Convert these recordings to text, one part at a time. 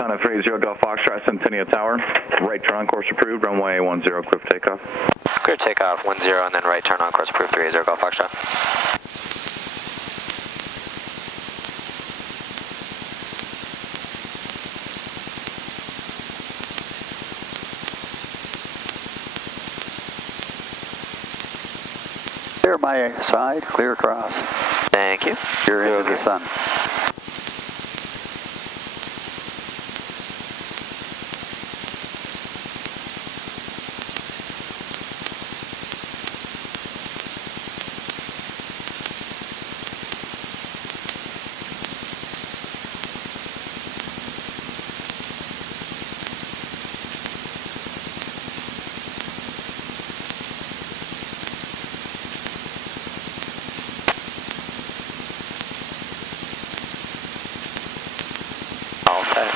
Tunnel 30 Golf Foxtrot Centennial Tower. Right turn on course approved, runway 10, clear for takeoff. Clear takeoff, 10, and then right turn on course approved, 30 Golf Foxtrot. Clear my side, clear across. Thank you. You're into the sun. All set.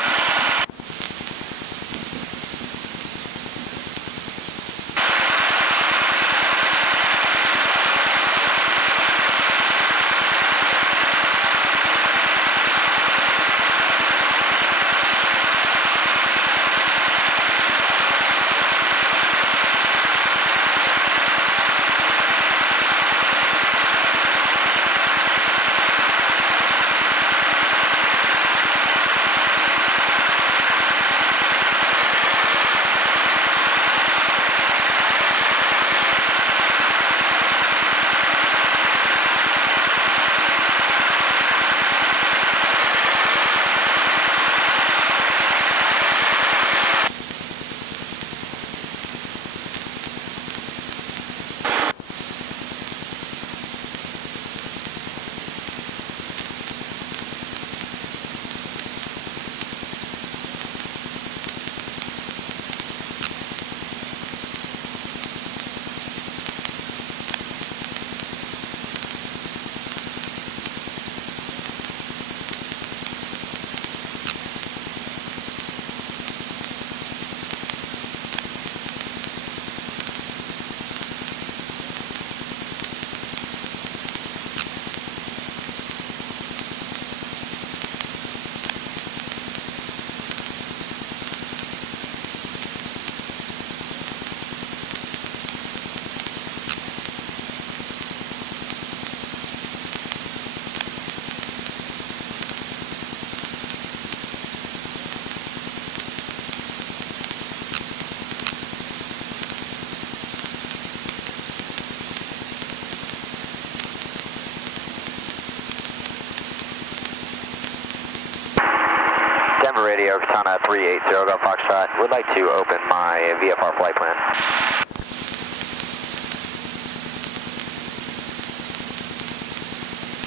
Denver Radio, Katana 380 Golf Foxtrot. Would like to open my VFR flight plan.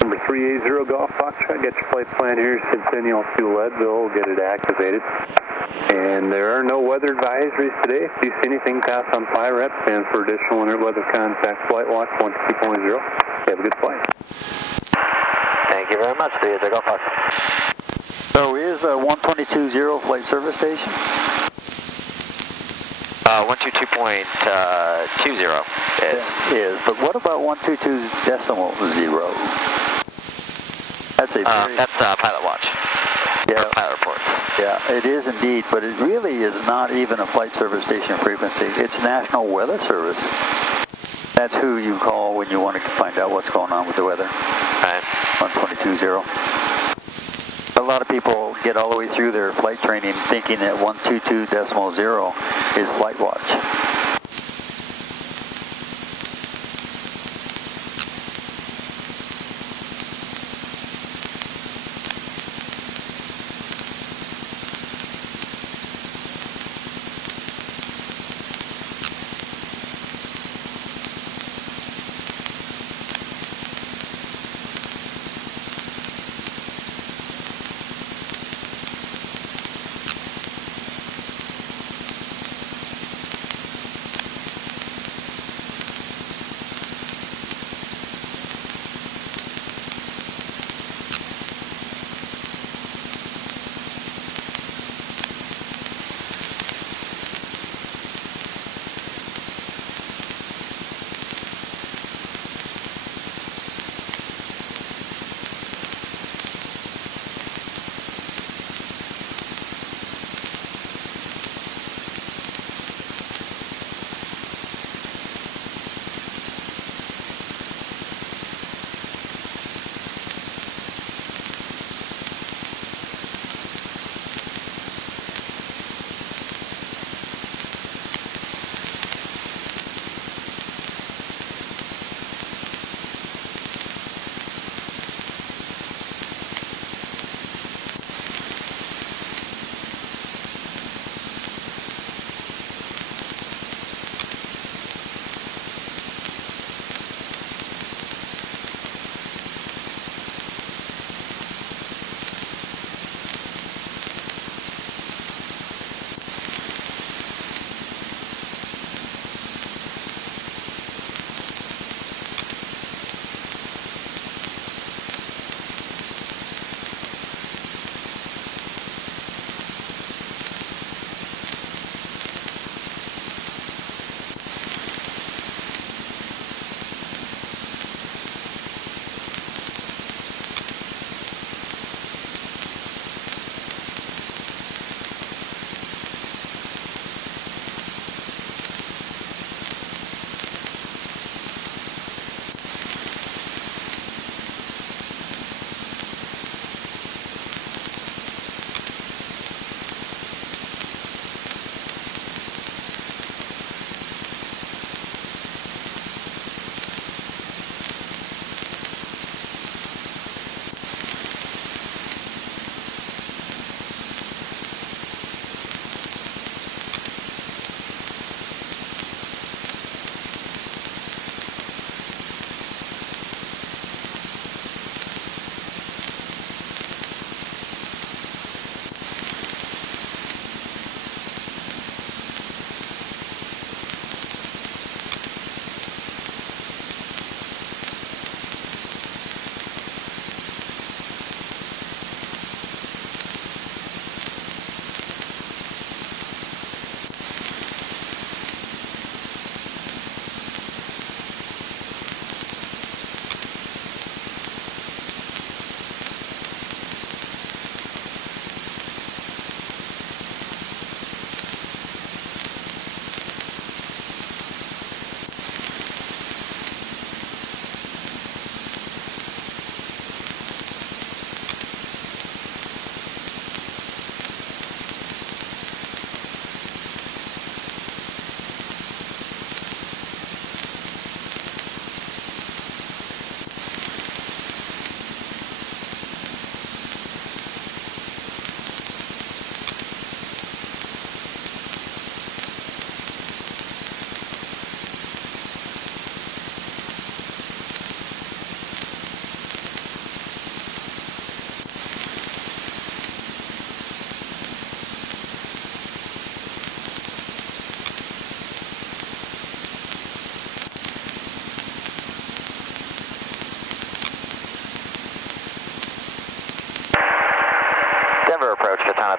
Number 380 Golf Foxtrot, get your flight plan here, Centennial to Leadville, get it activated. And there are no weather advisories today. If you see anything, pass on PIREP, and for additional winter weather contact Flight Watch 12.0. Have a good flight. Thank you very much, 380 Golf Foxtrot. So is 1220 flight service station? 122.20 Is, but what about 122.0? That's a that's pilot watch. Yeah. Pilot reports. Yeah, it is indeed, but it really is not even a flight service station frequency. It's National Weather Service. That's who you call when you want to find out what's going on with the weather. Right. 122.0. A lot of people get all the way through their flight training thinking that 122.0 is flight watch.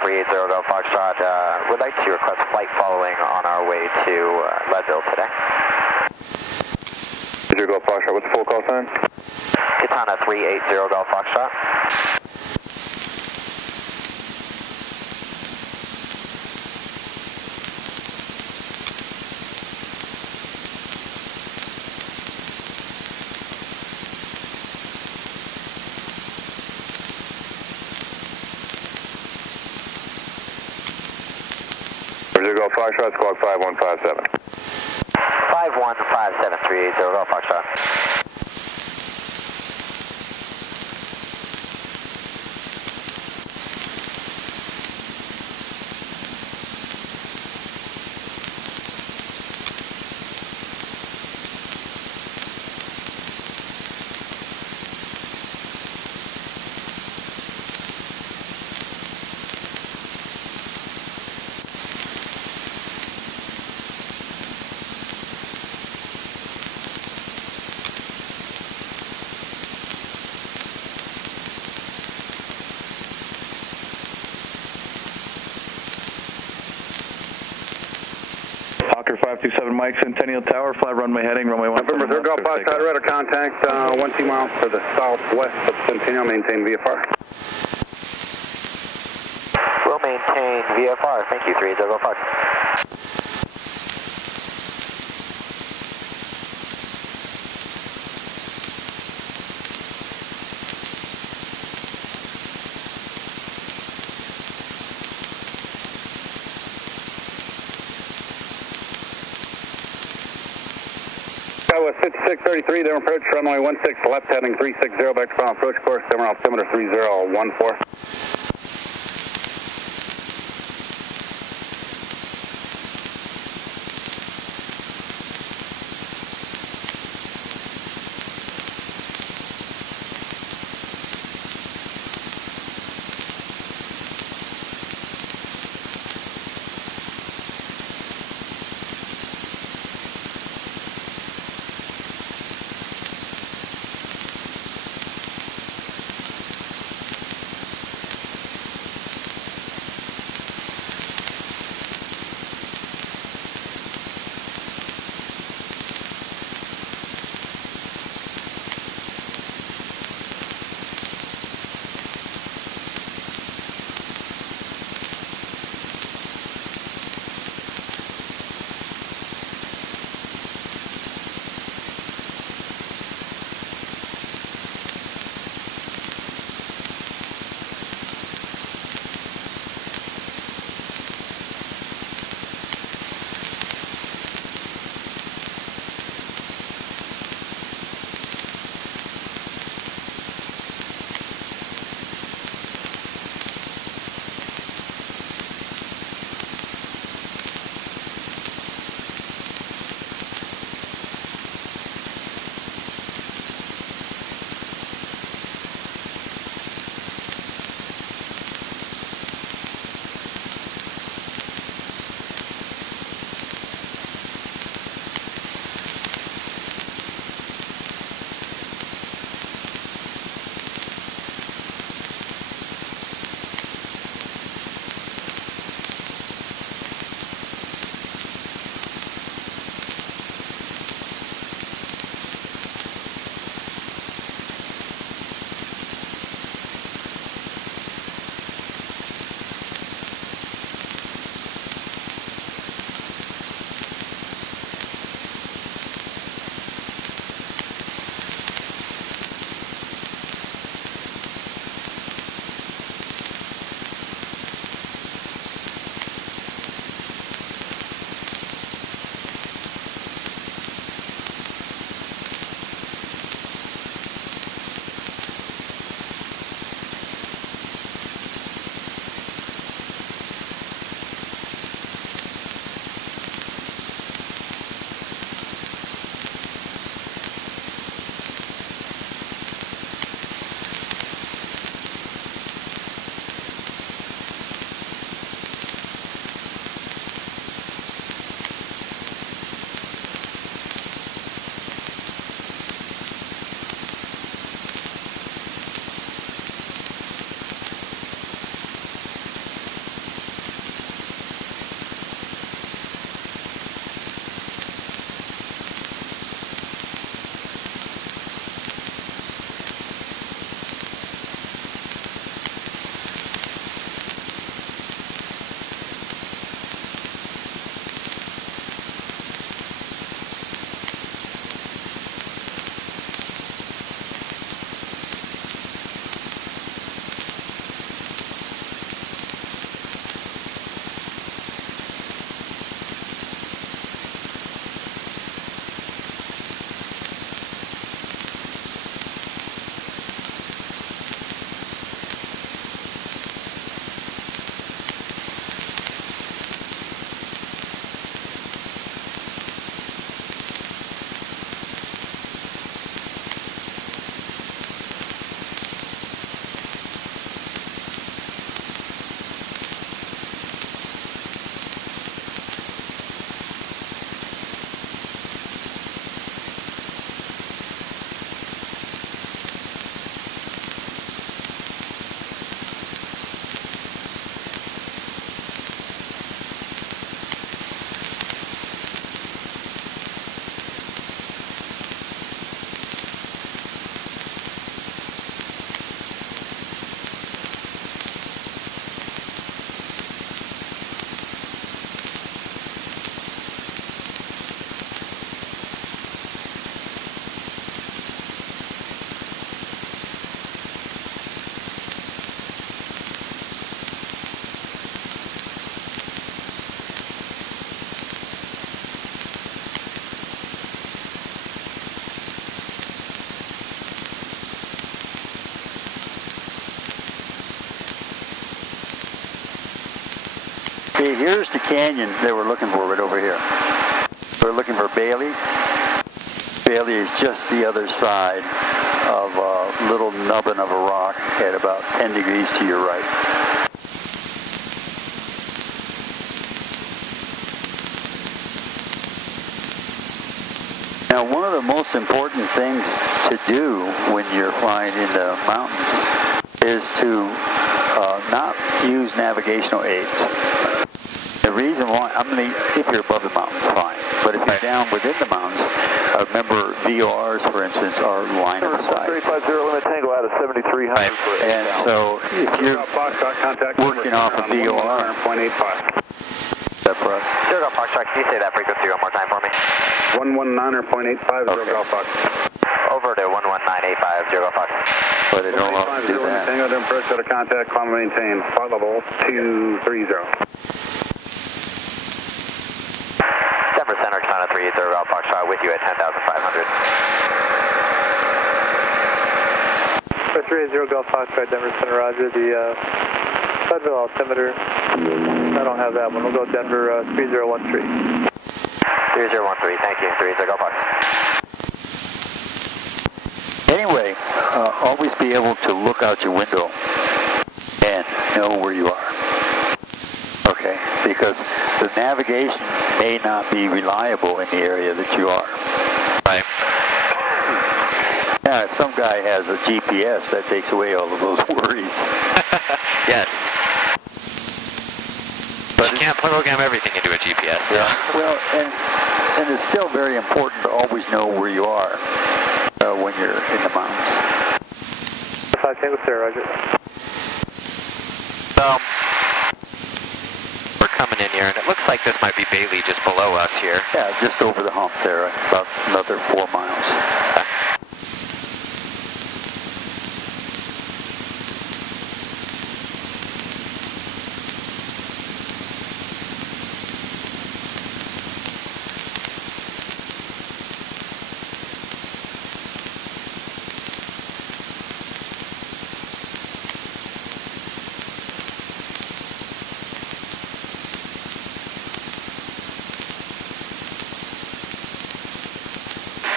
380 Golf Foxtrot. Would like to request flight following on our way to Leadville today. Roger, Golf Foxtrot, what's the full call sign? Katana 380 Golf Foxtrot. Roger, Golf Foxtrot, squawk 5157. 5157 380 Golf Foxtrot. Hawker 527 Mike, Centennial Tower, fly runway heading, runway 17. November 3rd, Golf Foxtrot, radar contact 12 miles to the southwest of Centennial, maintain VFR. We'll maintain VFR. Thank you, 380 Golf Fox. Skywest 5633, then approach runway 16 left heading 360 back to final approach course, then altimeter 3014. See, here's the canyon that we're looking for right over here. We're looking for Bailey. Bailey is just the other side of a little nubbin of a rock at about 10 degrees to your right. Now, one of the most important things to do when you're flying in the mountains is to not use navigational aids. The reason why, if you're above the mountains, fine. But if you're down within the mountains, remember VORs, for instance, are line of sight. 350 limit tango out of 7,300. And so if you're working off a VOR, Zero Golf Foxtrot, can you say that frequency one more time for me? 119.85 Zero Golf Fox. Over to 11985 Zero Golf Fox. but they don't often do that. Tango, don't press out of contact, climb and maintain, flight level 230. Denver Center, China 380 Golf Foxtrot with you at 10,500. 380 Golf Foxtrot, Denver Center, roger. The Leadville altimeter, I don't have that one. We'll go Denver 3013. 3013, thank you. 30 Golf Fox. Anyway, always be able to look out your window and know where you are. Okay, because the navigation may not be reliable in the area that you are. Right. Now, if some guy has a GPS, that takes away all of those worries. Yes. But you can't program everything into a GPS. So. Yeah. Well, and it's still very important to always know where you are when you're in the mountains. 5 Tango Sierra, roger. So, we're coming in here, and it looks like this might be Bailey just below us here. Yeah, just over the hump there, about another 4 miles.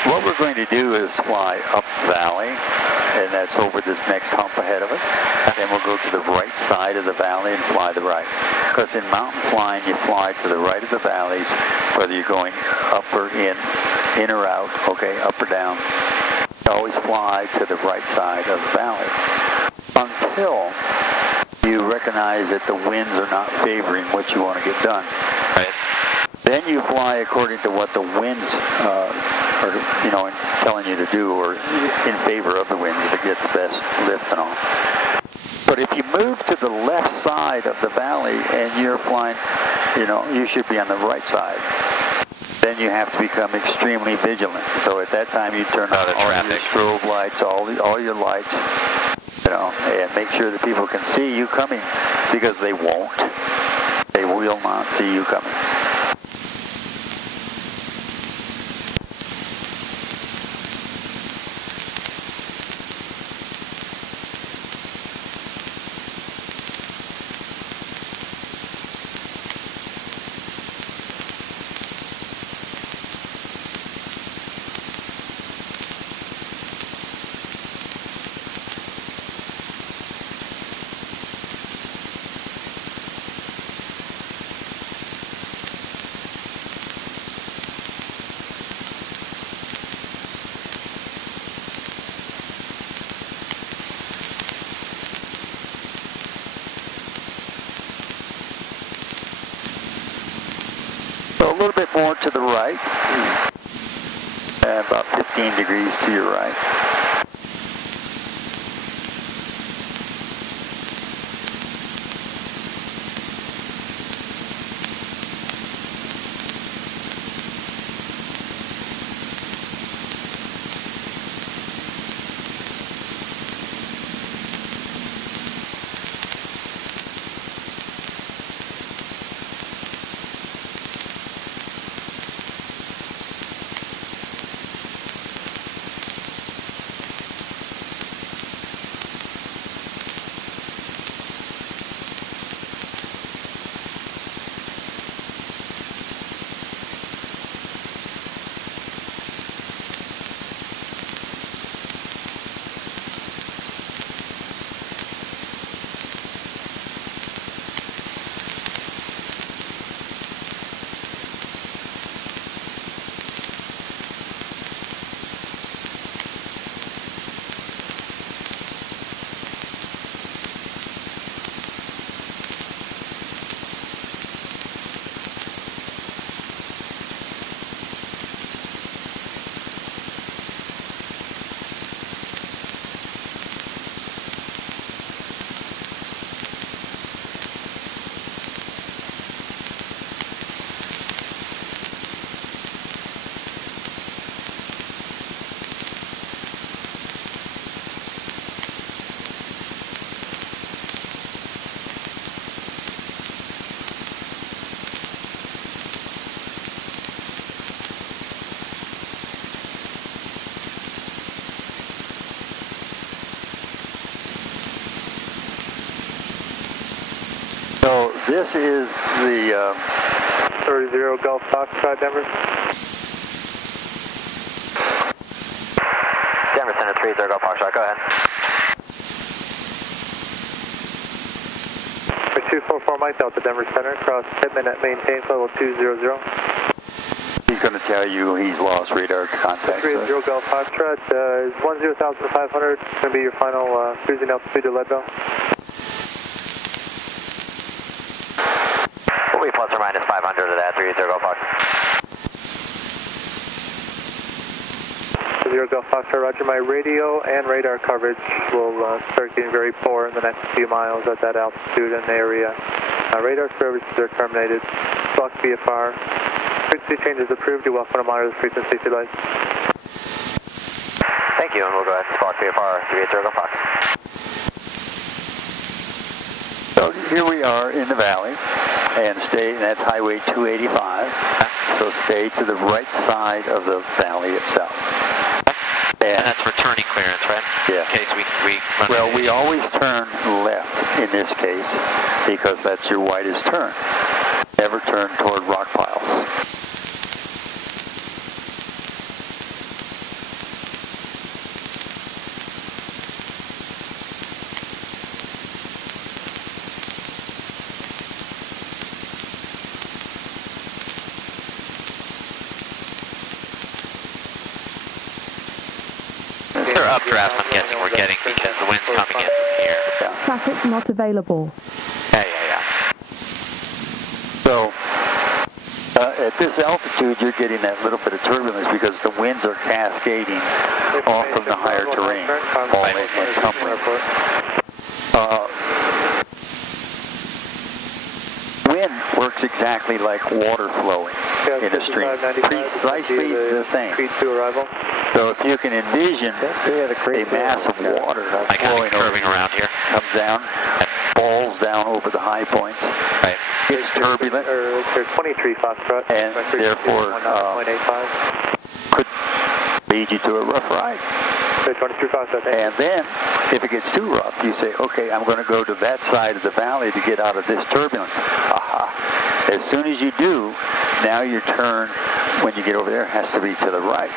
What we're going to do is fly up valley, and that's over this next hump ahead of us. And then we'll go to the right side of the valley and fly the right. Because in mountain flying, you fly to the right of the valleys, whether you're going up or in or out, okay, up or down. You always fly to the right side of the valley until you recognize that the winds are not favoring what you want to get done. Right. Then you fly according to what the winds are, telling you to do, or in favor of the winds to get the best lift and all. But if you move to the left side of the valley and you're flying, you should be on the right side. Then you have to become extremely vigilant. So at that time you turn on all your strobe lights, all your lights, and make sure that people can see you coming, because they won't. They will not see you coming. So a little bit more to the right, about 15 degrees to your right. this is the 30 Golf Foxtrot, Denver. Denver Center 30 Golf Foxtrot, go ahead. 244 Mike Delta, Denver Center, cross Pittman at maintains level 200. He's going to tell you he's lost radar contact. 30 Golf Foxtrot is 10,500. It's going to be your final cruising altitude to Leadville. We'll be plus or minus 500 at that 30 Golf Foxtrot. 0 Golf Foxtrot, roger. My radio and radar coverage will start getting very poor in the next few miles at that altitude and area. Radar services are terminated. Block VFR. Frequency changes approved. You're welcome to monitor the frequency if you'd like. Thank you, and we'll go ahead and block VFR 380 Golf Fox. So here we are in the valley, and that's Highway 285. So stay to the right side of the valley itself. And that's for turning clearance, right? Yeah. In case we run Well, into we always turn left in this case because that's your widest turn. Never turn toward rock piles. These are updrafts, I'm guessing we're getting because the wind's coming in from here. Yeah. Traffic not available. Yeah. So at this altitude, you're getting that little bit of turbulence because the winds are cascading off from the higher terrain, falling and tumbling. Wind works exactly like water flowing in a stream, precisely the same. So if you can envision a mass of water flowing curving around here, comes down, falls down over the high points, right? It's turbulent, Or 23 Foxtrot, and therefore could lead you to a rough ride. 23 Foxtrot. And then, if it gets too rough, you say, okay, I'm going to go to that side of the valley to get out of this turbulence. Aha. As soon as you do, now your turn, when you get over there, has to be to the right.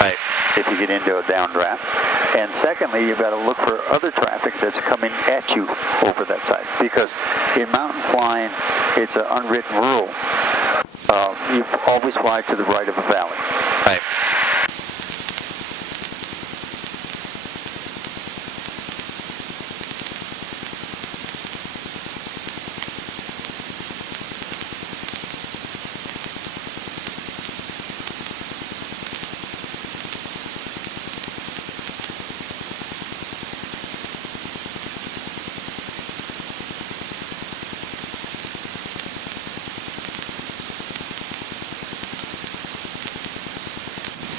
Right. If you get into a downdraft. And secondly, you've got to look for other traffic that's coming at you over that side. Because in mountain flying, it's an unwritten rule. You always fly to the right of a valley. Right.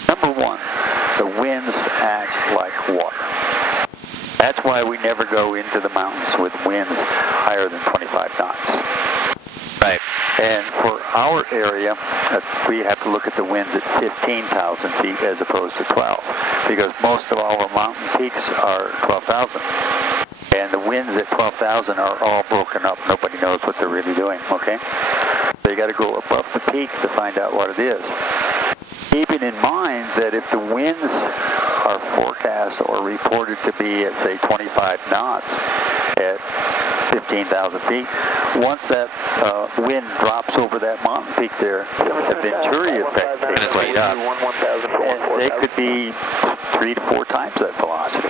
Number one, the winds act like water. That's why we never go into the mountains with winds higher than 25 knots. Right. And for our area, we have to look at the winds at 15,000 feet as opposed to 12, because most of our mountain peaks are 12,000. And the winds at 12,000 are all broken up. Nobody knows what they're really doing, okay? So you got to go above the peak to find out what it is. Keeping in mind that if the winds are forecast or reported to be at, say, 25 knots at 15,000 feet, once that wind drops over that mountain peak there, the Venturi effect takes right up. And they could be 3 to 4 times that velocity.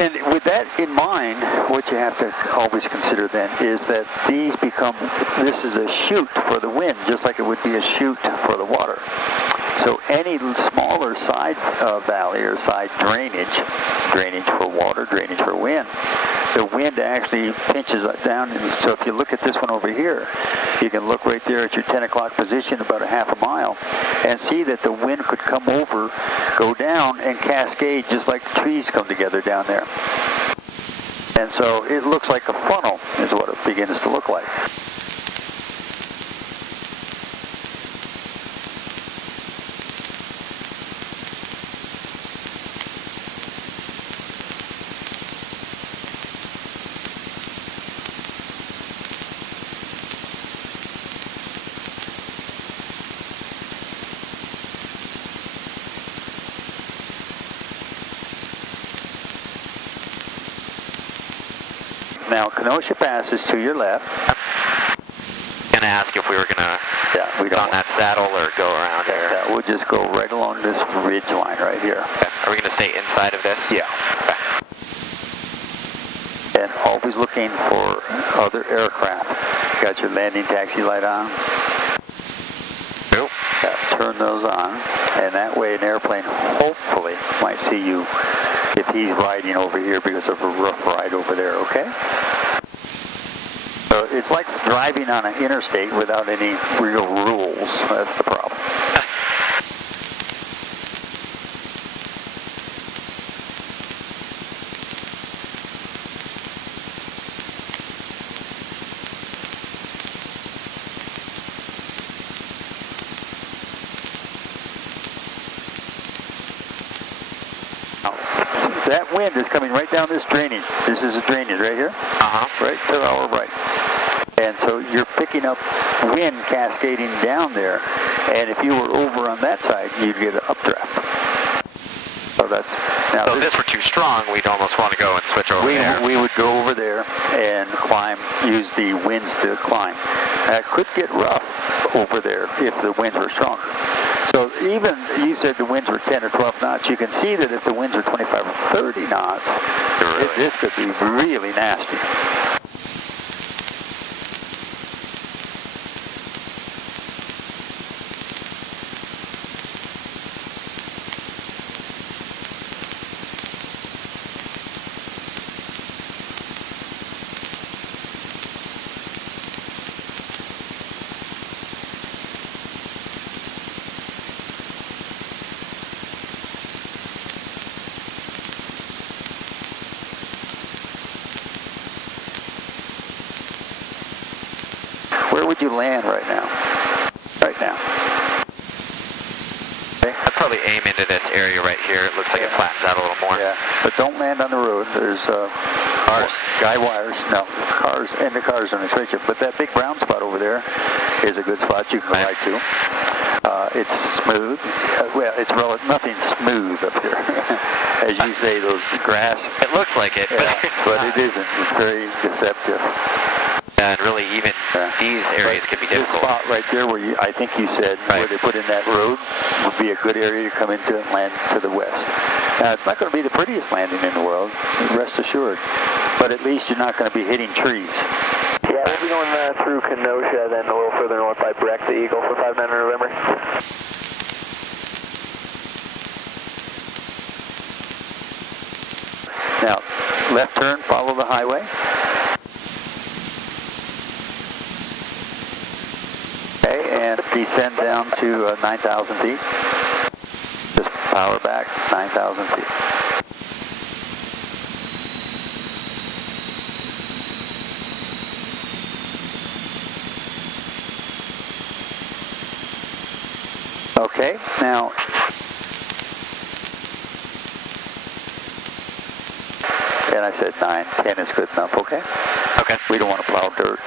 And with that in mind, what you have to always consider then is that these become, this is a chute for the wind, just like it would be a chute for the water. So any smaller side valley or side drainage for water, drainage for wind, the wind actually pinches down. And so if you look at this one over here, you can look right there at your 10 o'clock position about a half a mile and see that the wind could come over, go down, and cascade just like the trees come together down there. And so it looks like a funnel is what it begins to look like. Now, Kenosha Pass is to your left. Gonna ask if we were gonna we don't on that saddle or go around here. Yeah, we'll just go right along this ridge line right here. Okay. Are we gonna stay inside of this? Yeah. Okay. And always looking for other aircraft. Got your landing taxi light on? Nope. Yeah, turn those on, and that way an airplane hopefully might see you if he's riding over here because of a rough ride over there, okay? So it's like driving on an interstate without any real rules. That's the problem. That wind is coming right down this drainage. This is a drainage right here. Right to our right. And so you're picking up wind cascading down there. And if you were over on that side, you'd get an updraft. So that's... Now so if this were too strong, we'd almost want to go and switch over there. We would go over there and climb, use the winds to climb. That could get rough over there if the winds were stronger. So even, you said the winds were 10 or 12 knots, you can see that if the winds are 25 or 30 knots, this could be really nasty. Where would you land right now? Right now. Okay. I'd probably aim into this area right here. It looks like it flattens out a little more. Yeah, but don't land on the road. There's cars, guy wires. No, cars, and the cars on the straight ship. But that big brown spot over there is a good spot you can ride to. It's smooth. Well, it's nothing's smooth up here. As you say, those grass. It looks like it, but it isn't. It's very deceptive. And really, even these areas could be difficult. This spot right there where I think you said where they put in that road would be a good area to come into and land to the west. Now, it's not going to be the prettiest landing in the world, rest assured, but at least you're not going to be hitting trees. Yeah, we'll be going through Kenosha, then a little further north by Breck, the Eagle for 5-9 November. Now, left turn, follow the highway. Okay, and descend down to 9,000 feet. Just power back 9,000 feet. Okay, now and I said 9, 10 is good enough, okay? Okay. We don't want to plow dirt.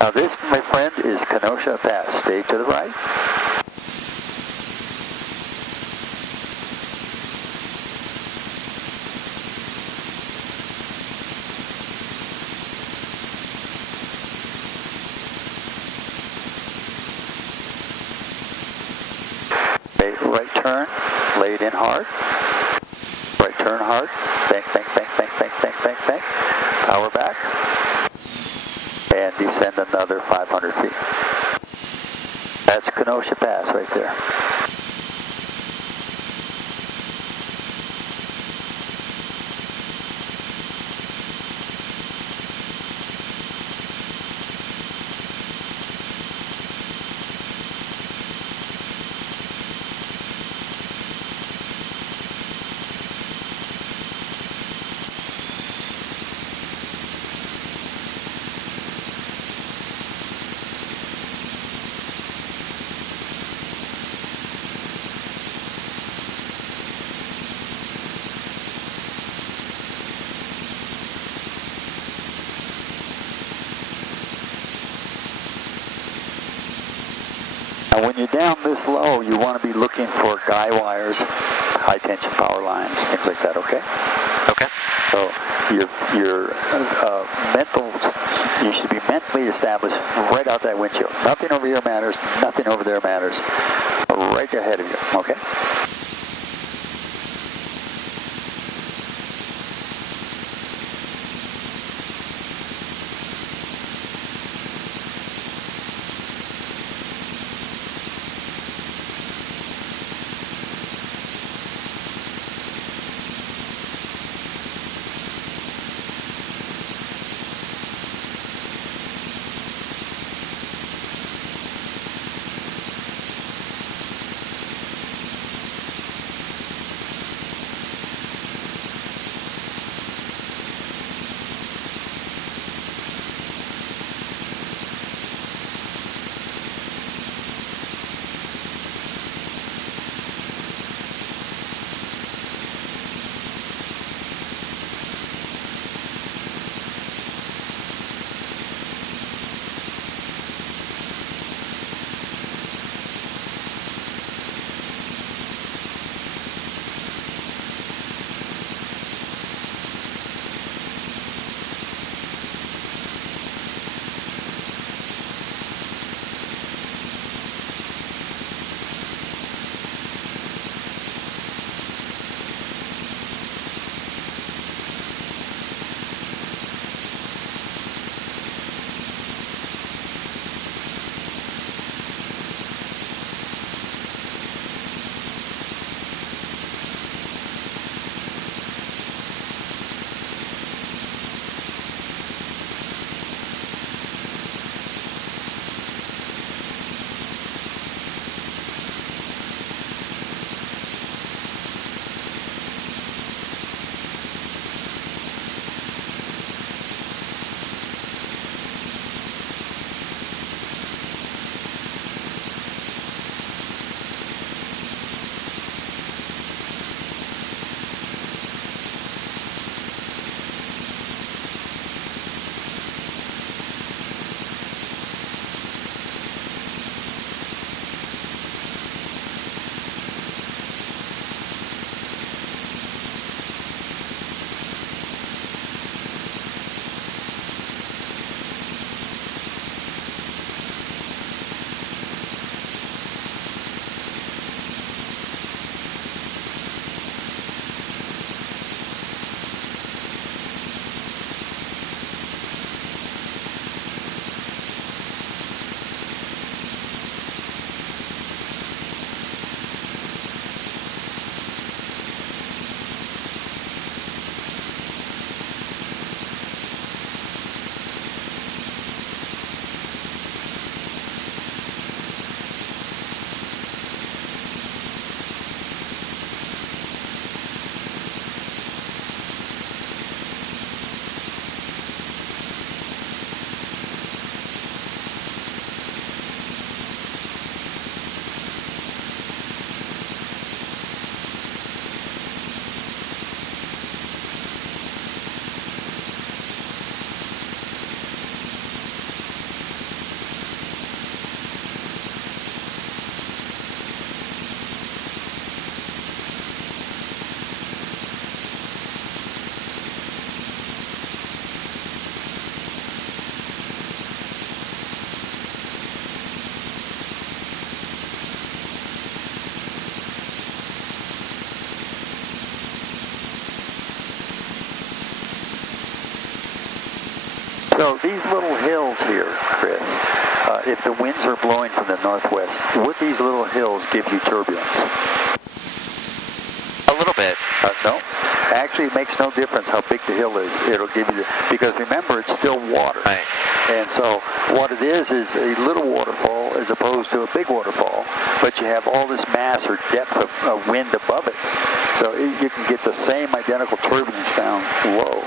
Now this, my friend, is Kenosha Pass. Stay to the right. right turn, lay it in hard. Right turn hard, bank, bank, bank, bank, bank, bank, bank, bank. Power back, and descend another 500 feet. That's Kenosha Pass right there. Now when you're down this low, you want to be looking for guy wires, high tension power lines, things like that, okay? Okay. So your mental, you should be mentally established right out that windshield. Nothing over here matters, nothing over there matters. Right ahead of you, okay? So these little hills here, Chris, if the winds are blowing from the northwest, would these little hills give you turbulence? A little bit. No. Actually, it makes no difference how big the hill is. It'll give you because remember, it's still water. Right. And so what it is a little waterfall as opposed to a big waterfall, but you have all this mass or depth of wind above it. So you can get the same identical turbulence down low.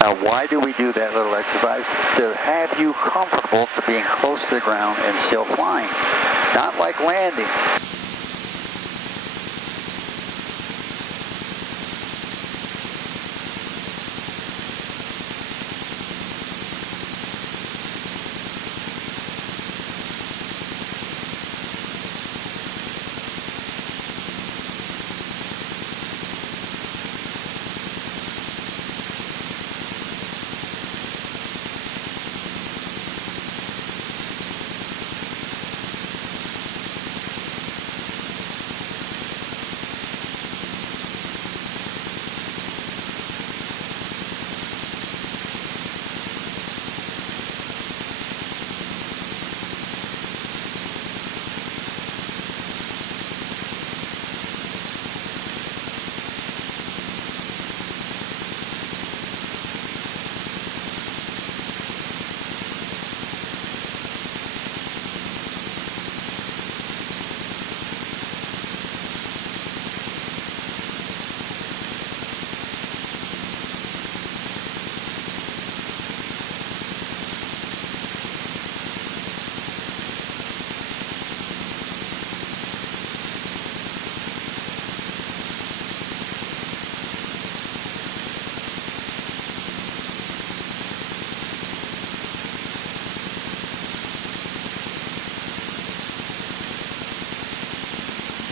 Now, why do we do that little exercise? To have you comfortable to being close to the ground and still flying. Not like landing.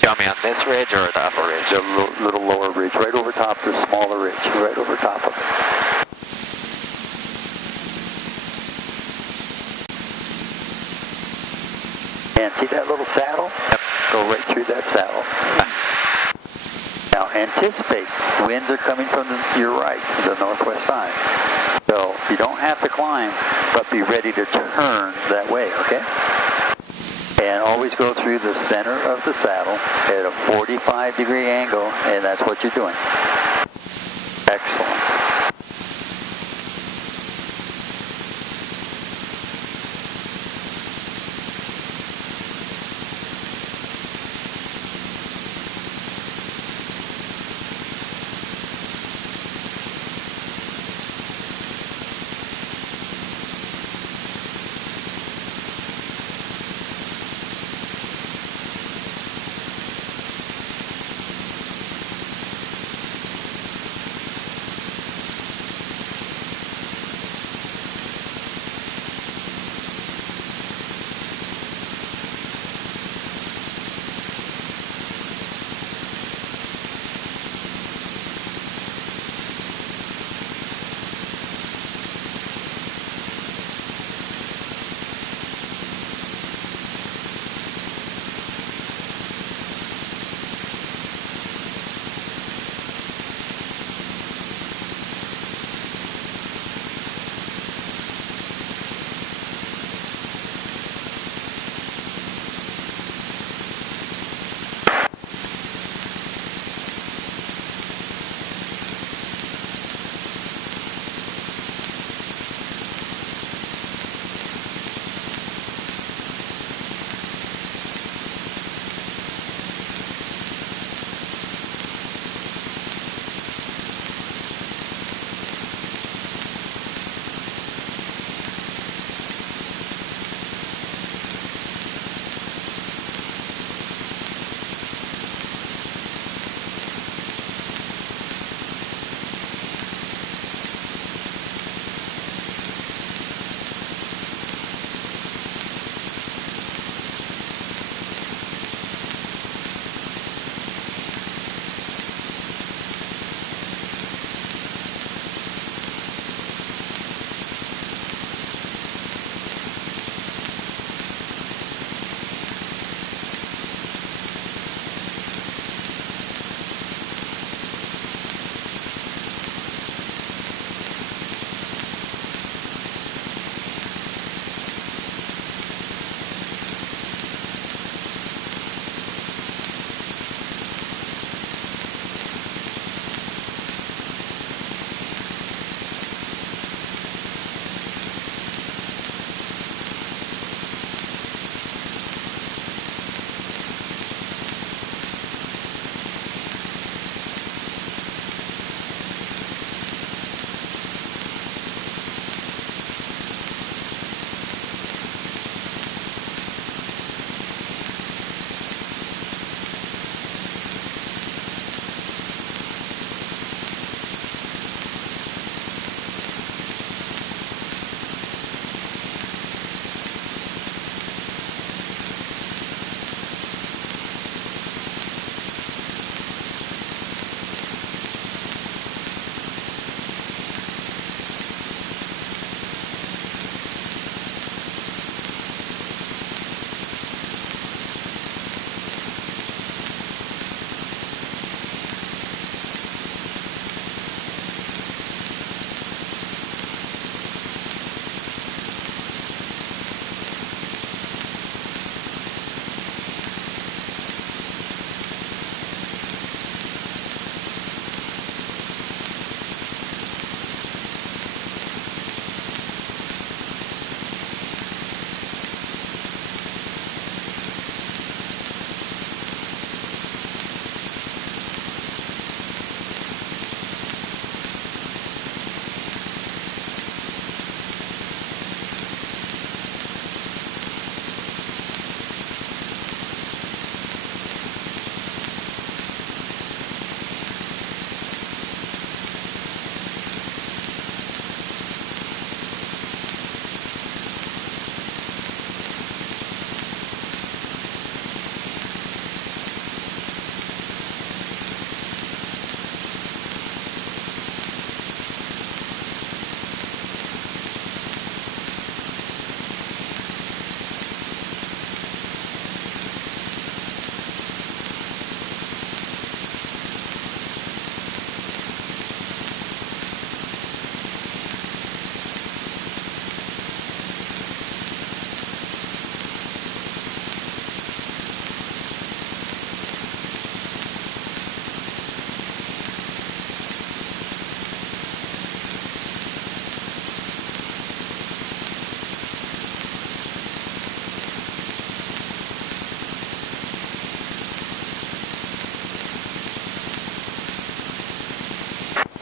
You want me on this ridge or the upper ridge? The little lower ridge, right over top the smaller ridge, right over top of it. And see that little saddle? Yep. Go right through that saddle. Now anticipate, winds are coming from your right, the northwest side. So you don't have to climb, but be ready to turn that way, okay? And always go through the center of the saddle at a 45-degree angle, and that's what you're doing. Excellent.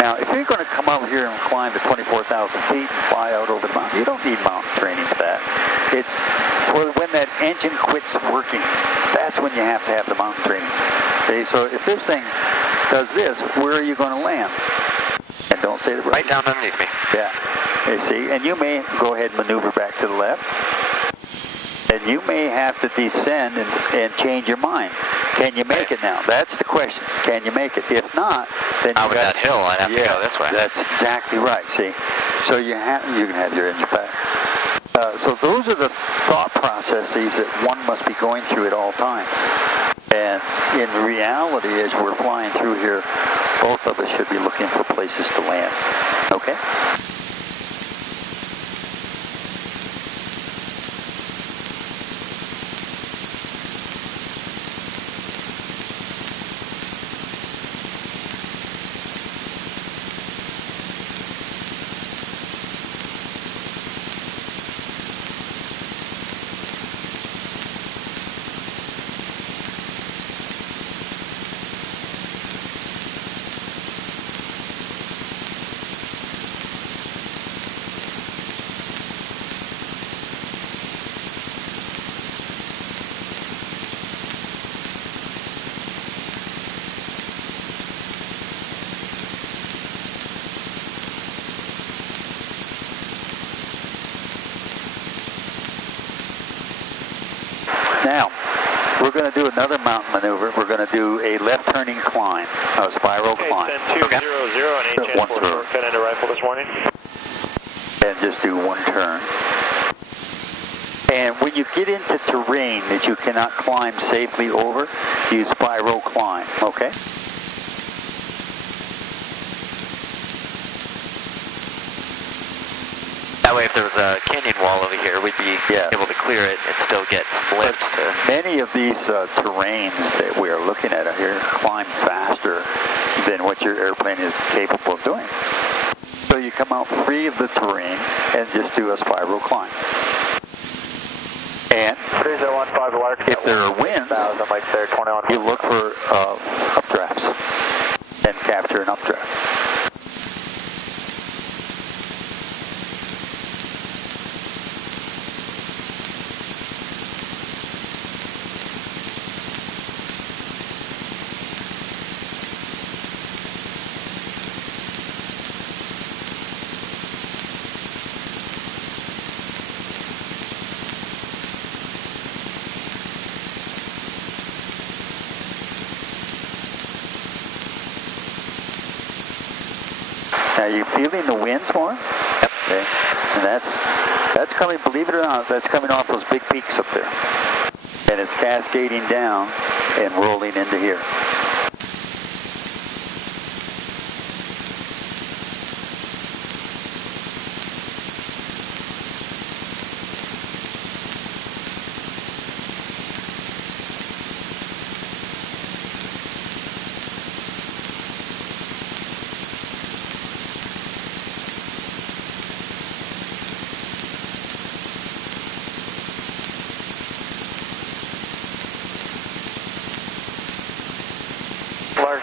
Now, if you're going to come out here and climb to 24,000 feet and fly out over the mountain, you don't need mountain training for that. It's for when that engine quits working. That's when you have to have the mountain training. Okay, so if this thing does this, where are you going to land? And don't say the right down underneath me. Yeah. You see, and you may go ahead and maneuver back to the left. And you may have to descend and change your mind. Can you make it now? That's the question. Can you make it? If not, then out of that hill, I'd have to go this way. That's exactly right. See, so you can have your engine back. So those are the thought processes that one must be going through at all times. And in reality, as we're flying through here, both of us should be looking for places to land. Okay? Now, we're going to do another mountain maneuver. We're going to do a left-turning climb, a spiral climb. 10200 and One HN4 turn. shortcut into rifle this morning. And just do one turn. And when you get into terrain that you cannot climb safely over, you spiral climb, okay? That way, if there was a canyon wall over here, we'd be able to clear it and still get some lift. Many of these terrains that we are looking at here climb faster than what your airplane is capable of doing. So you come out free of the terrain and just do a spiral climb. And if there are winds, you look for updrafts and capture an updraft. Are you feeling the winds more? Yep. Okay. And that's coming, believe it or not, that's coming off those big peaks up there. And it's cascading down and rolling into here.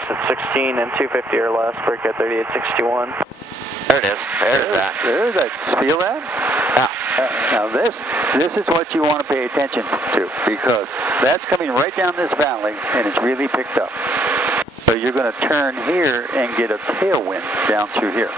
At 16 and 250 or less, break at 3861. There it is. There's that. There's that. Feel that? Now this is what you want to pay attention to, because that's coming right down this valley and it's really picked up. So you're going to turn here and get a tailwind down through here.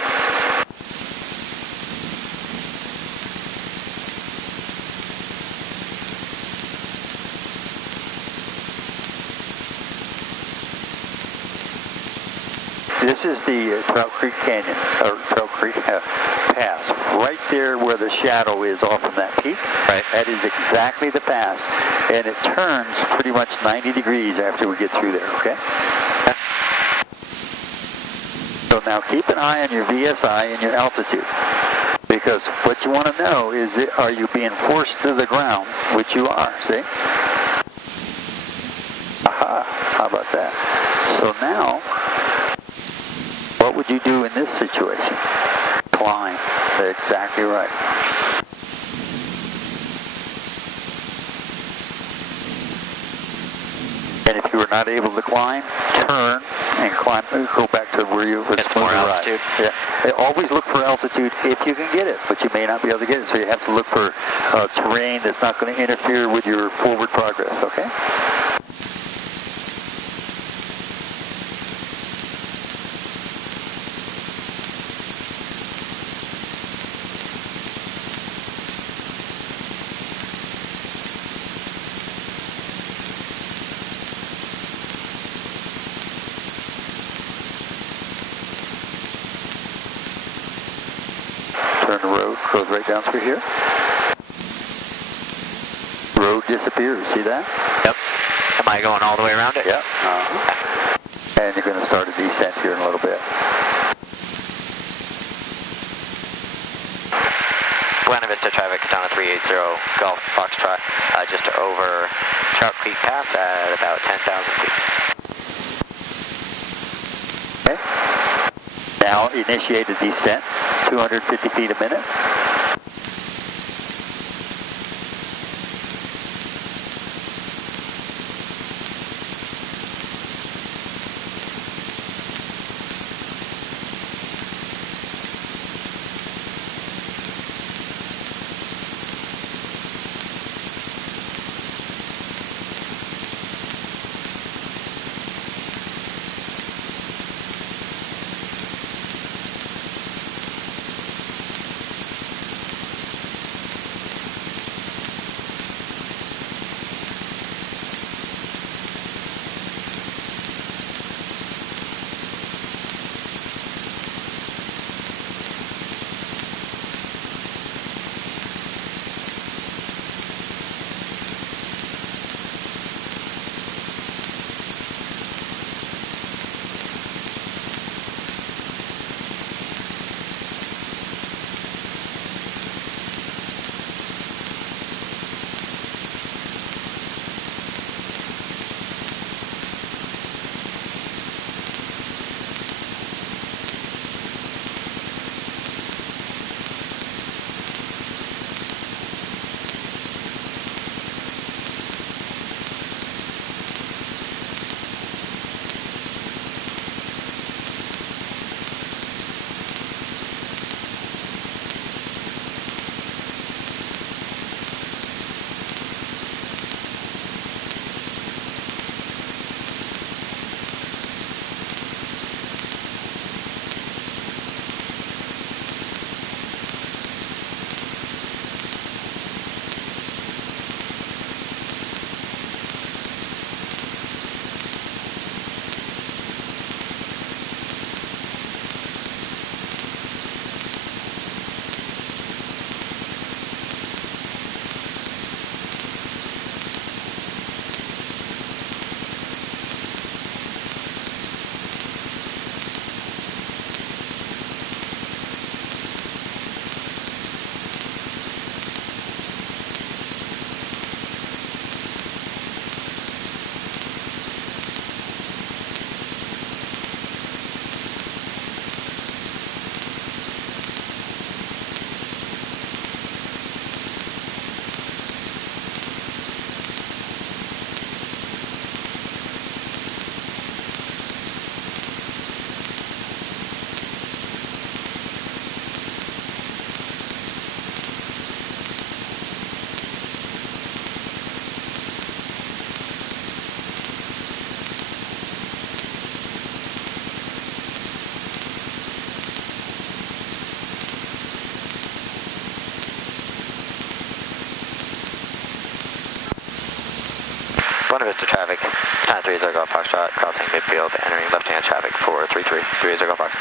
This is the Trout Creek Canyon, or Trout Creek Pass, right there where the shadow is off from that peak. Right. That is exactly the pass, and it turns pretty much 90 degrees after we get through there, okay? So now keep an eye on your VSI and your altitude, because what you want to know is, are you being forced to the ground, which you are, see? Aha, how about that? So now, what would you do in this situation? Climb. Exactly right. And if you were not able to climb, turn and climb, go back to where you would It's more altitude. Yeah. Always look for altitude if you can get it, but you may not be able to get it, so you have to look for terrain that's not going to interfere with your forward progress, okay? Turn the road, goes right down through here. Road disappears, see that? Yep. Am I going all the way around it? Yep. And you're going to start a descent here in a little bit. Buena Vista traffic, Katana 380 Golf Foxtrot, just over Trout Creek Pass at about 10,000 feet. Okay. Now initiate a descent, 250 feet a minute. Buena Vista traffic, Katana 380 Golf Foxtrot, crossing midfield, entering left-hand traffic for 380 Golf Fox.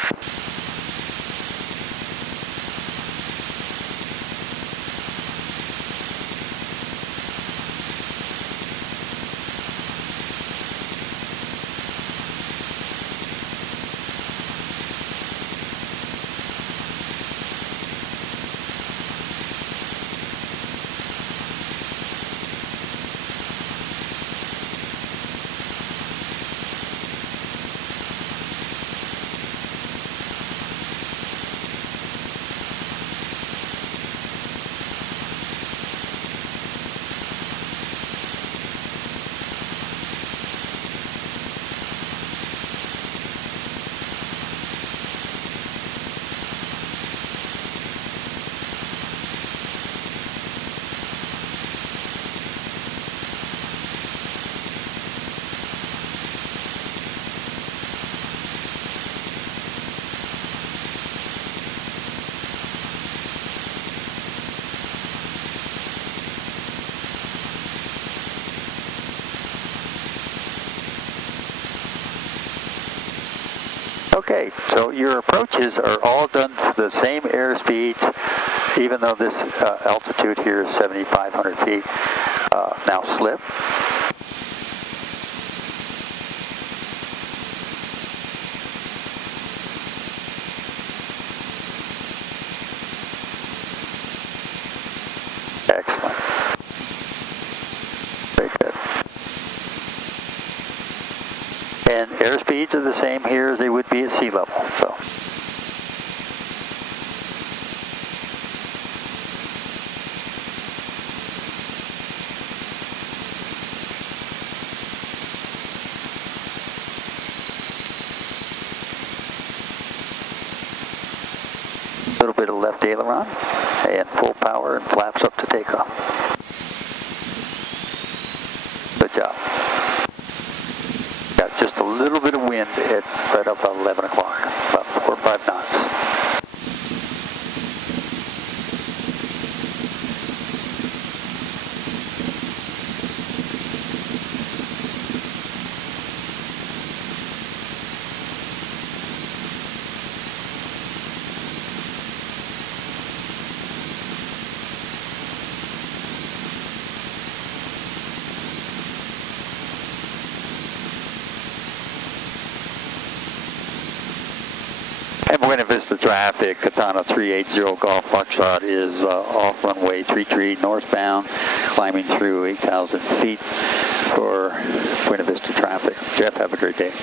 Okay, so your approaches are all done for the same airspeeds, even though this altitude here is 7,500 feet. Now slip. Excellent. Very good. And airspeeds are the same here as they would be at sea level. So. A little bit of left aileron and full power and flaps up to takeoff. Good job. Got just a little bit of wind at right up about 11 o'clock, about 4 or 5 knots. And Buena Vista traffic, Katana 380 Golf Foxtrot is off runway 33 northbound, climbing through 8,000 feet for Buena Vista traffic. Jeff, have a great day.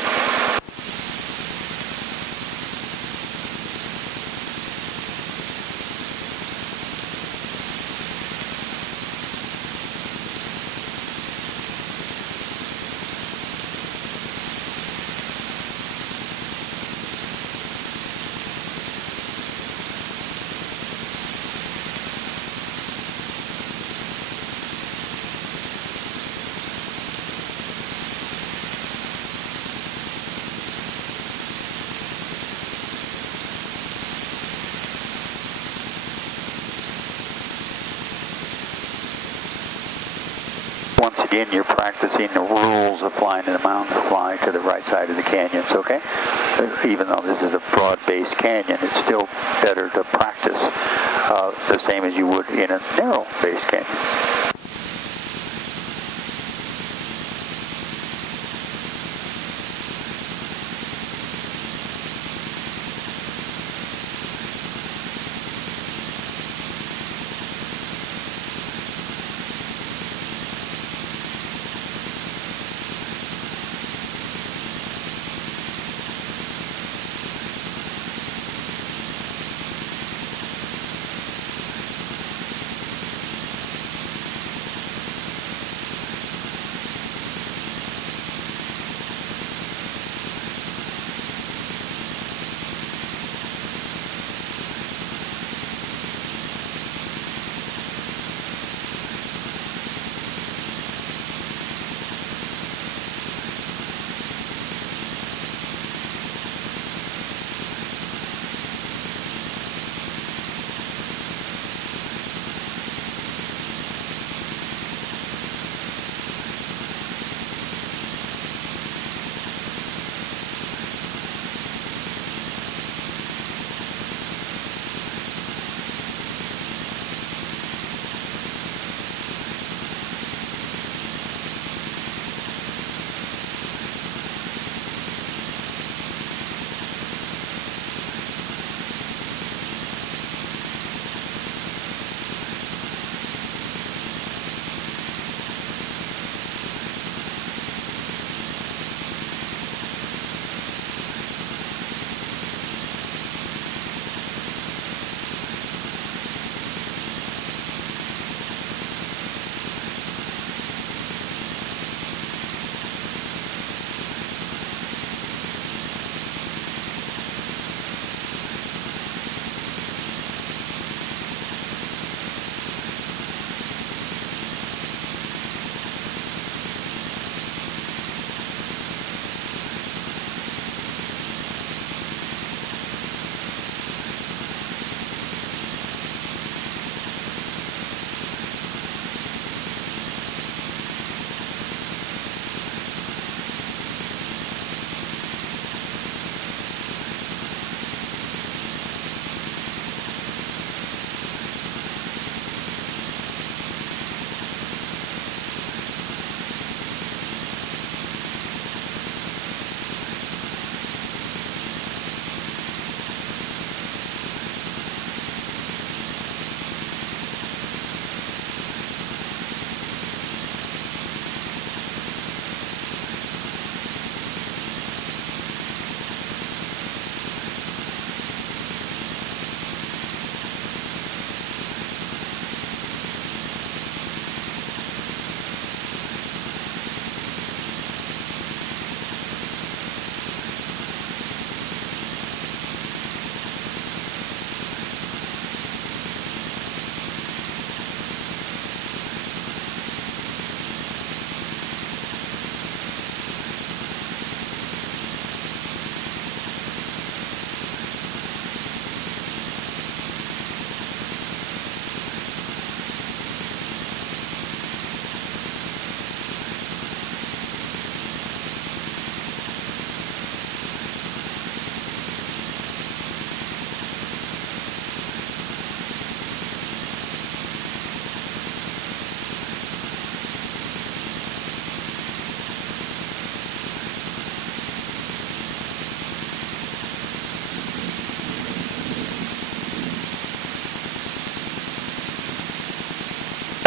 Once again, you're practicing the rules of flying in the mountain to fly to the right side of the canyons, okay? Even though this is a broad-based canyon, it's still better to practice the same as you would in a narrow-based canyon.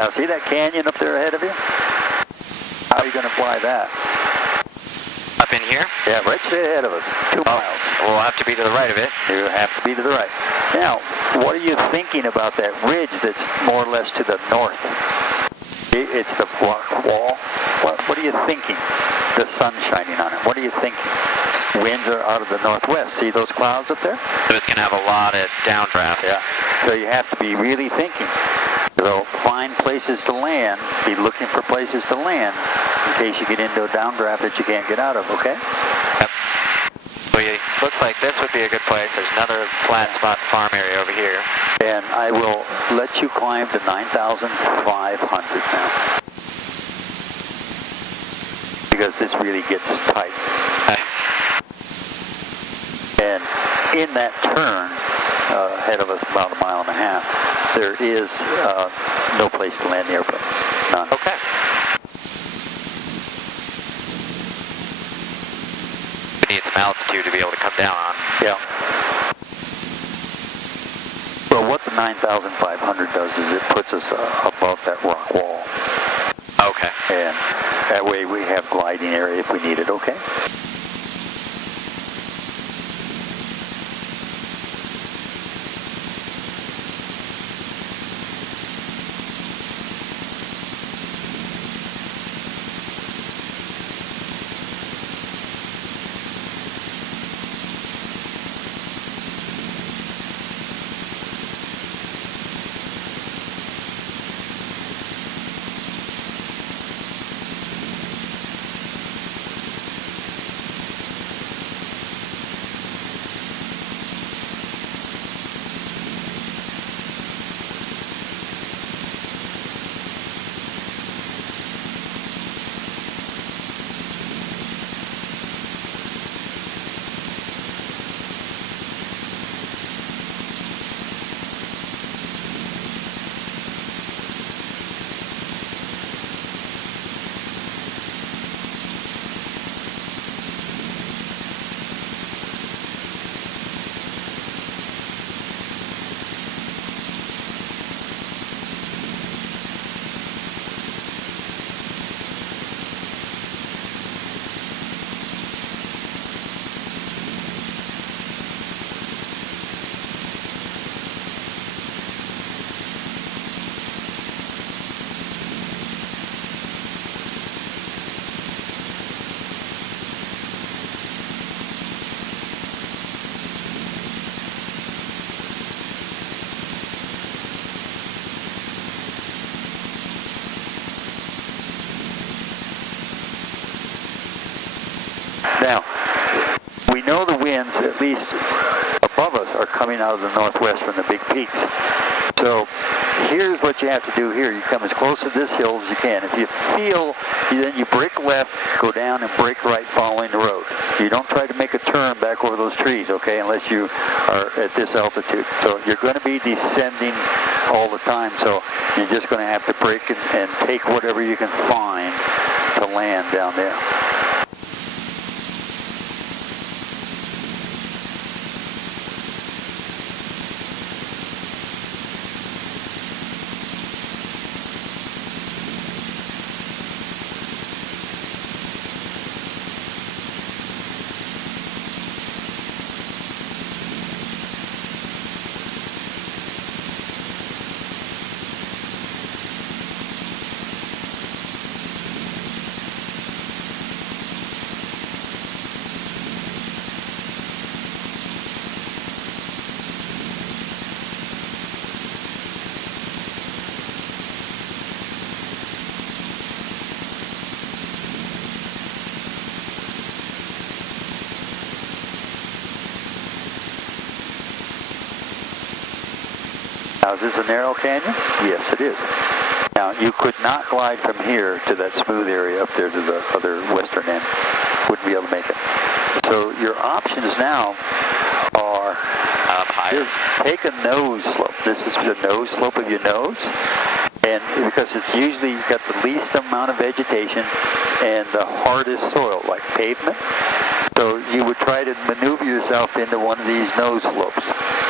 Now see that canyon up there ahead of you? How are you going to fly that? Up in here? Yeah, right ahead of us, 2 miles. We'll have to be to the right of it. You have to be to the right. Now, what are you thinking about that ridge that's more or less to the north? It's the block wall. What are you thinking? The sun shining on it. What are you thinking? Winds are out of the northwest. See those clouds up there? So it's going to have a lot of downdrafts. Yeah. So you have to be really thinking. So find places to land. Be looking for places to land in case you get into a downdraft that you can't get out of, okay? Yep. Looks like this would be a good place. There's another flat spot farm area over here. And I will let you climb to 9,500 now. Because this really gets tight. Okay. And in that turn, ahead of us about 1.5 miles, there is no place to land the airplane. None. Okay. We need some altitude to be able to come down on. Yeah. Well, what the 9,500 does is it puts us above that rock wall. Okay. And that way we have gliding area if we need it, okay? Now, we know the winds, at least above us, are coming out of the northwest from the big peaks. So here's what you have to do here. You come as close to this hill as you can. If you feel, then you brake left, go down and brake right following the road. You don't try to make a turn back over those trees, okay, unless you are at this altitude. So you're going to be descending all the time, so you're just going to have to brake and take whatever you can find to land down there. Now, is this a narrow canyon? Yes, it is. Now, you could not glide from here to that smooth area up there to the other western end. Wouldn't be able to make it. So your options now are up higher. Take a nose slope. This is the nose slope of your nose. And because it's usually got the least amount of vegetation and the hardest soil, like pavement. So you would try to maneuver yourself into one of these nose slopes.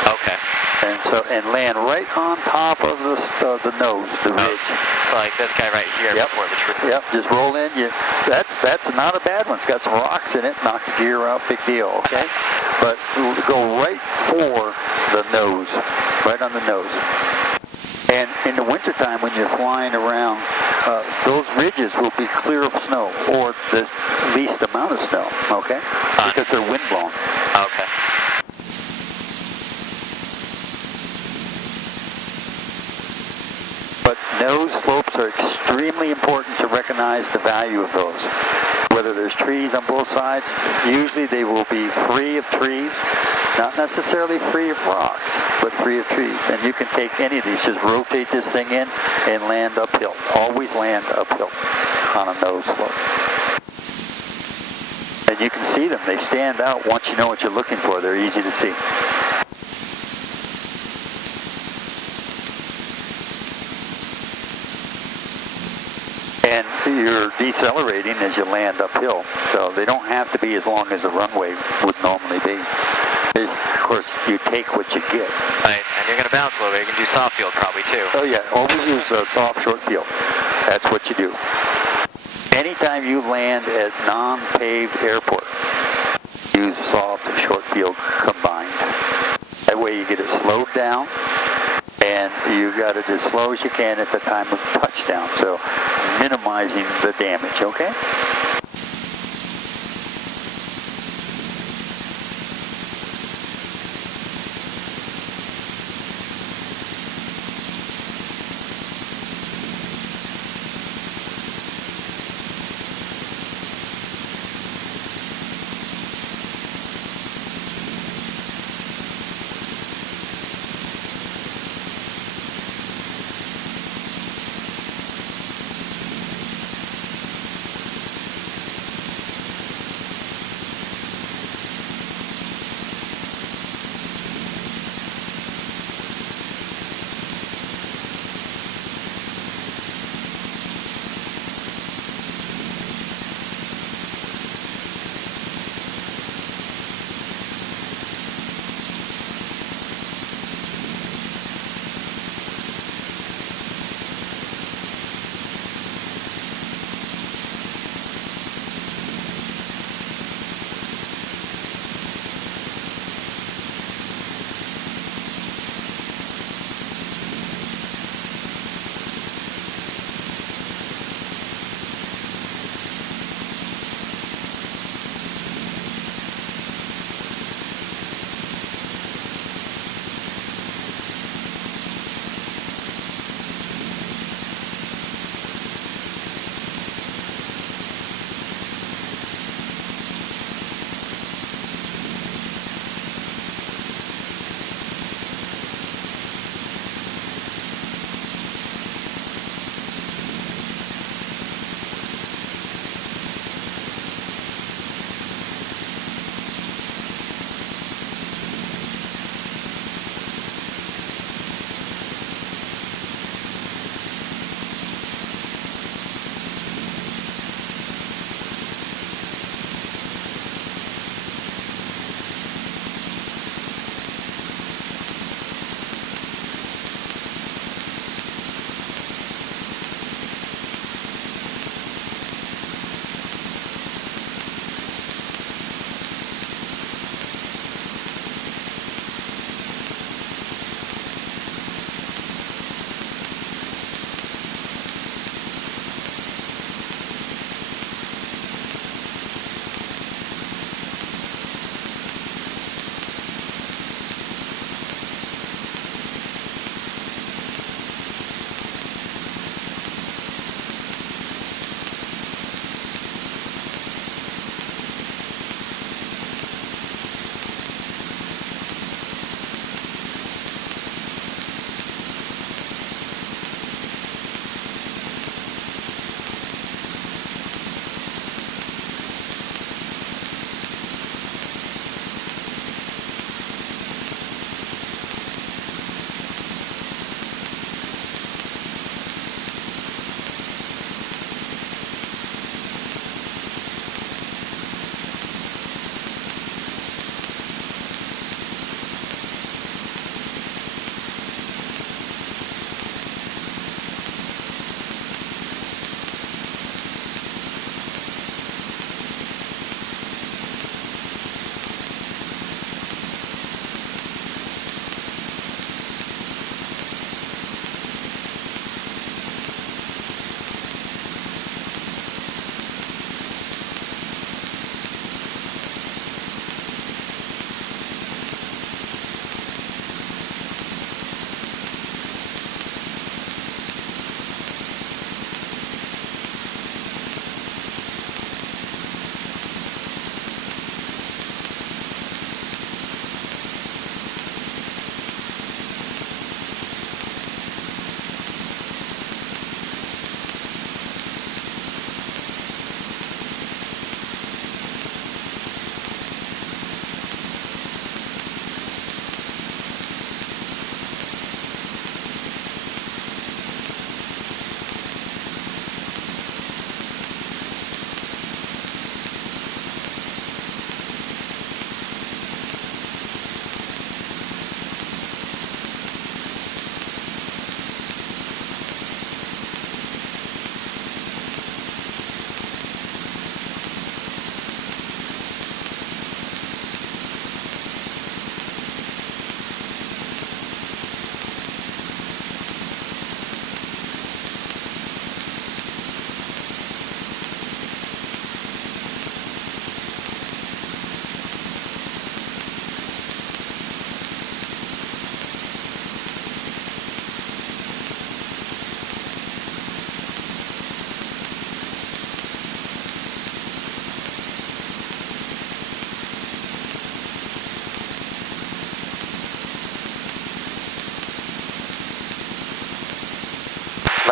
Okay. And land right on top of the nose, the ridge. So like this guy right here before the tree. Yep, just roll in. That's not a bad one. It's got some rocks in it. Knock the gear out, big deal, okay? But go right for the nose, right on the nose. And in the wintertime when you're flying around, those ridges will be clear of snow, or the least amount of snow, okay? Because they're windblown. Okay. But nose slopes are extremely important to recognize the value of those. Whether there's trees on both sides, usually they will be free of trees, not necessarily free of rocks, but free of trees. And you can take any of these, just rotate this thing in and land uphill. Always land uphill on a nose slope. And you can see them. They stand out once you know what you're looking for. They're easy to see. And you're decelerating as you land uphill, so they don't have to be as long as a runway would normally be. Of course, you take what you get. Right, and you're going to bounce a little bit. You can do soft field probably too. Oh yeah, always use soft short field. That's what you do. Anytime you land at non-paved airport, use soft and short field combined. That way you get it slowed down, and you got it as slow as you can at the time of touchdown, so minimizing the damage, okay?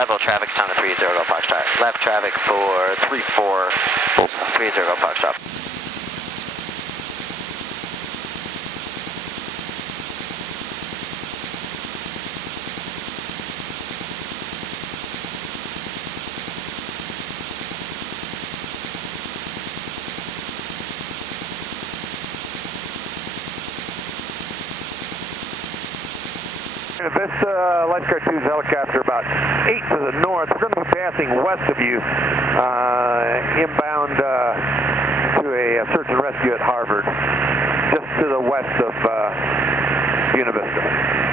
Leadville traffic, Katana 30 Golf Foxtrot. Left traffic for 34, 30 Golf Foxtrot. Vista, Lifeguard 2's helicopter about 8 to the north. We're going to be passing west of you, inbound to a search and rescue at Harvard, just to the west of Buena Vista.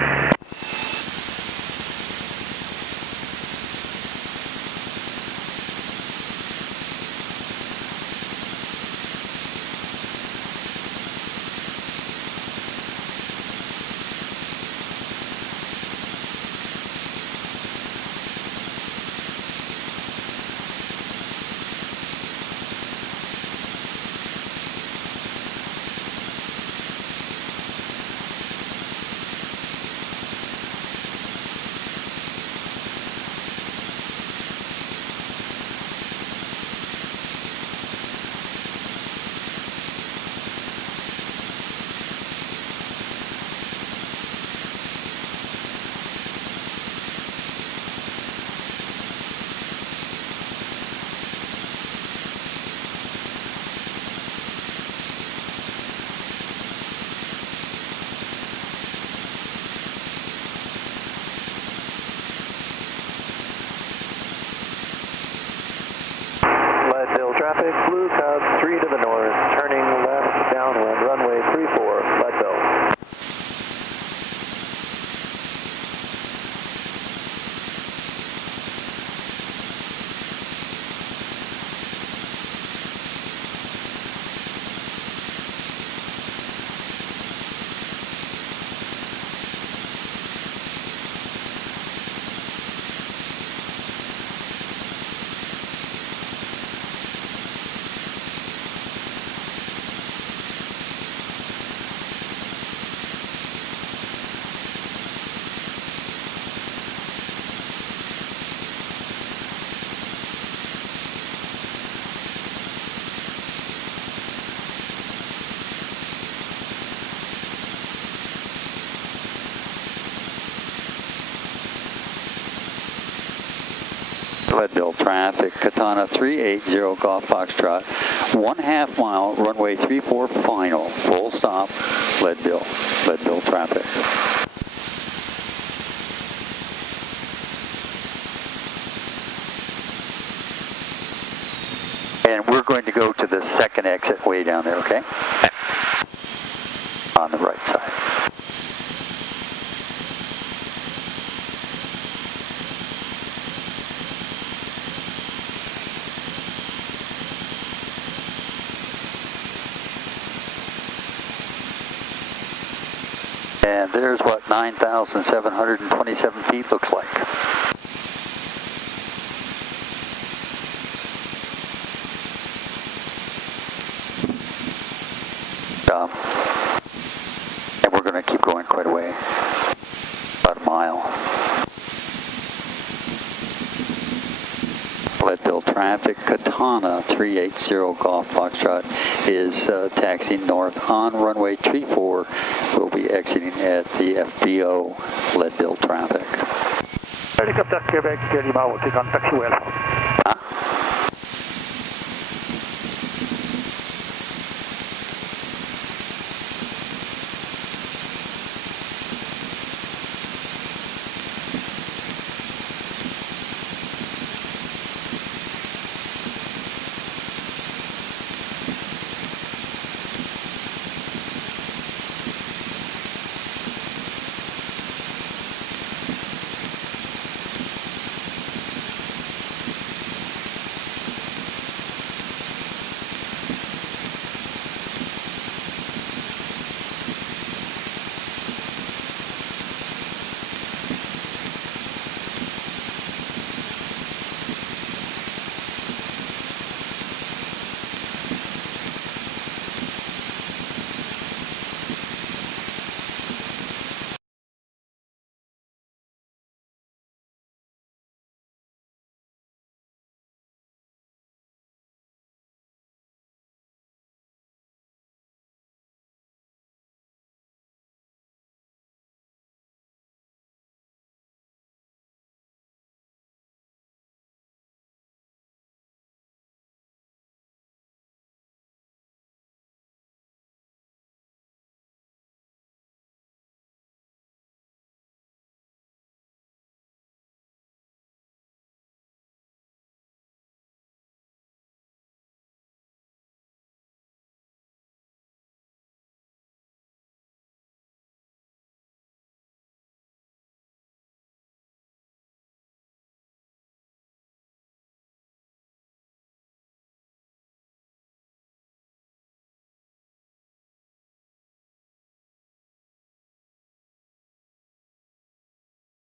Leadville traffic, Blue Cub 3 to the north, turning left downwind, runway 34, Leadville. Leadville traffic, Katana 380 Golf Foxtrot, 1/2 mile, runway 34 final, full stop, Leadville traffic. And we're going to go to the second exit way down there, okay? On the right side. And there's what 9,727 feet looks like. And we're going to keep going quite a way, about a mile. Leadville traffic, Katana 380 Golf Foxtrot is taxiing north on runway 34. We'll be exiting at the FBO Leadville traffic. Helicopter Quebec, Lima, take on taxiway.